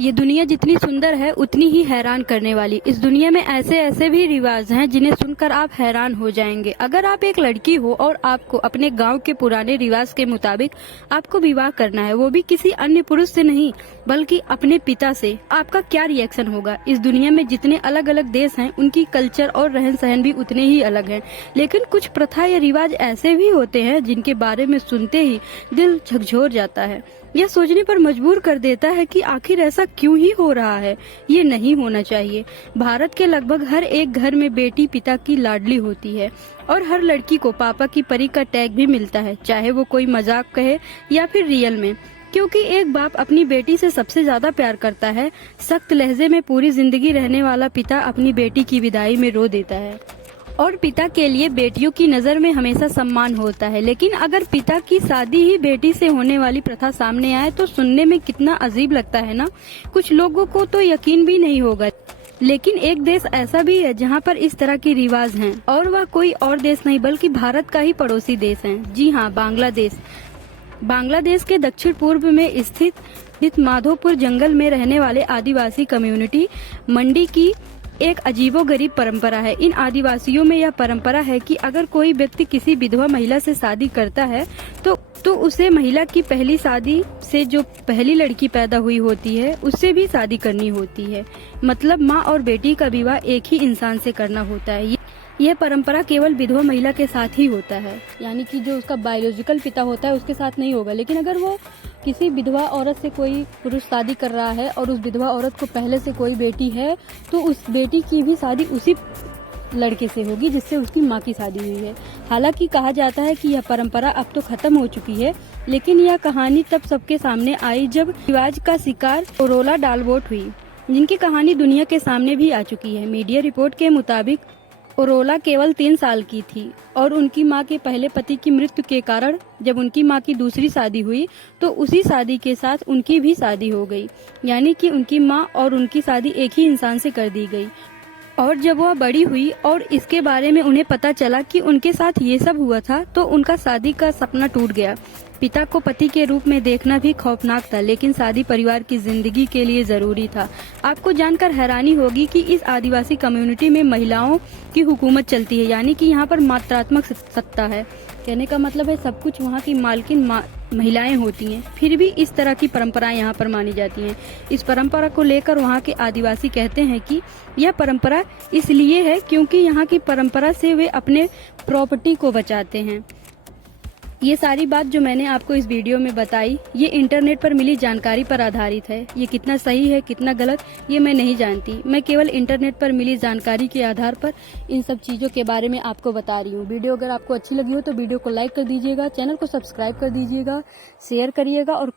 ये दुनिया जितनी सुंदर है उतनी ही हैरान करने वाली। इस दुनिया में ऐसे ऐसे भी रिवाज हैं जिन्हें सुनकर आप हैरान हो जाएंगे। अगर आप एक लड़की हो और आपको अपने गांव के पुराने रिवाज के मुताबिक आपको विवाह करना है, वो भी किसी अन्य पुरुष से नहीं बल्कि अपने पिता से, आपका क्या रिएक्शन होगा? इस दुनिया में जितने अलग अलग देश हैं उनकी कल्चर और रहन सहन भी उतने ही अलग हैं, लेकिन कुछ प्रथा या रिवाज ऐसे भी होते हैं जिनके बारे में सुनते ही दिल झकझोर जाता है। यह सोचने पर मजबूर कर देता है कि आखिर ऐसा क्यों ही हो रहा है। ये नहीं होना चाहिए। भारत के लगभग हर एक घर में बेटी पिता की लाडली होती है और हर लड़की को पापा की परी का टैग भी मिलता है, चाहे वो कोई मजाक कहे या फिर रियल में, क्योंकि एक बाप अपनी बेटी से सबसे ज्यादा प्यार करता है। सख्त लहजे में पूरी जिंदगी रहने वाला पिता अपनी बेटी की विदाई में रो देता है और पिता के लिए बेटियों की नजर में हमेशा सम्मान होता है। लेकिन अगर पिता की शादी ही बेटी से होने वाली प्रथा सामने आए तो सुनने में कितना अजीब लगता है ना। कुछ लोगों को तो यकीन भी नहीं होगा, लेकिन एक देश ऐसा भी है जहाँ पर इस तरह की रिवाज हैं, और वह कोई और देश नहीं बल्कि भारत का ही पड़ोसी देश है। जी हाँ, बांग्लादेश। बांग्लादेश के दक्षिण पूर्व में स्थित माधोपुर जंगल में रहने वाले आदिवासी कम्युनिटी मंडी की एक अजीबोगरीब परंपरा है। इन आदिवासियों में यह परंपरा है कि अगर कोई व्यक्ति किसी विधवा महिला से शादी करता है तो उसे महिला की पहली शादी से जो पहली लड़की पैदा हुई होती है उससे भी शादी करनी होती है। मतलब माँ और बेटी का विवाह एक ही इंसान से करना होता है। यह परंपरा केवल विधवा महिला के साथ ही होता है, यानी कि जो उसका बायोलॉजिकल पिता होता है उसके साथ नहीं होगा। लेकिन अगर वो किसी विधवा औरत से कोई पुरुष शादी कर रहा है और उस विधवा औरत को पहले से कोई बेटी है तो उस बेटी की भी शादी उसी लड़के से होगी जिससे उसकी माँ की शादी हुई है। हालांकि कहा जाता है कि यह परंपरा अब तो खत्म हो चुकी है, लेकिन यह कहानी तब सबके सामने आई जब रिवाज का शिकार ओरोला डालवोट हुई, जिनकी कहानी दुनिया के सामने भी आ चुकी है। मीडिया रिपोर्ट के मुताबिक ओरोला केवल 3 साल की थी और उनकी मां के पहले पति की मृत्यु के कारण जब उनकी मां की दूसरी शादी हुई तो उसी शादी के साथ उनकी भी शादी हो गई, यानी कि उनकी मां और उनकी शादी एक ही इंसान से कर दी गई। और जब वह बड़ी हुई और इसके बारे में उन्हें पता चला कि उनके साथ ये सब हुआ था तो उनका शादी का सपना टूट गया। पिता को पति के रूप में देखना भी खौफनाक था, लेकिन शादी परिवार की जिंदगी के लिए जरूरी था। आपको जानकर हैरानी होगी कि इस आदिवासी कम्युनिटी में महिलाओं की हुकूमत चलती है, यानी कि यहाँ पर मात्रात्मक सत्ता है। कहने का मतलब है सब कुछ वहाँ की मालकिन महिलाएं होती हैं। फिर भी इस तरह की परंपराएं यहाँ पर मानी जाती हैं। इस परंपरा को लेकर वहाँ के आदिवासी कहते हैं कि यह परंपरा इसलिए है क्योंकि यहाँ की परंपरा से वे अपने प्रॉपर्टी को बचाते हैं। ये सारी बात जो मैंने आपको इस वीडियो में बताई ये इंटरनेट पर मिली जानकारी पर आधारित है। ये कितना सही है कितना गलत ये मैं नहीं जानती, मैं केवल इंटरनेट पर मिली जानकारी के आधार पर इन सब चीज़ों के बारे में आपको बता रही हूँ। वीडियो अगर आपको अच्छी लगी हो तो वीडियो को लाइक कर दीजिएगा, चैनल को सब्सक्राइब कर दीजिएगा, शेयर करिएगा और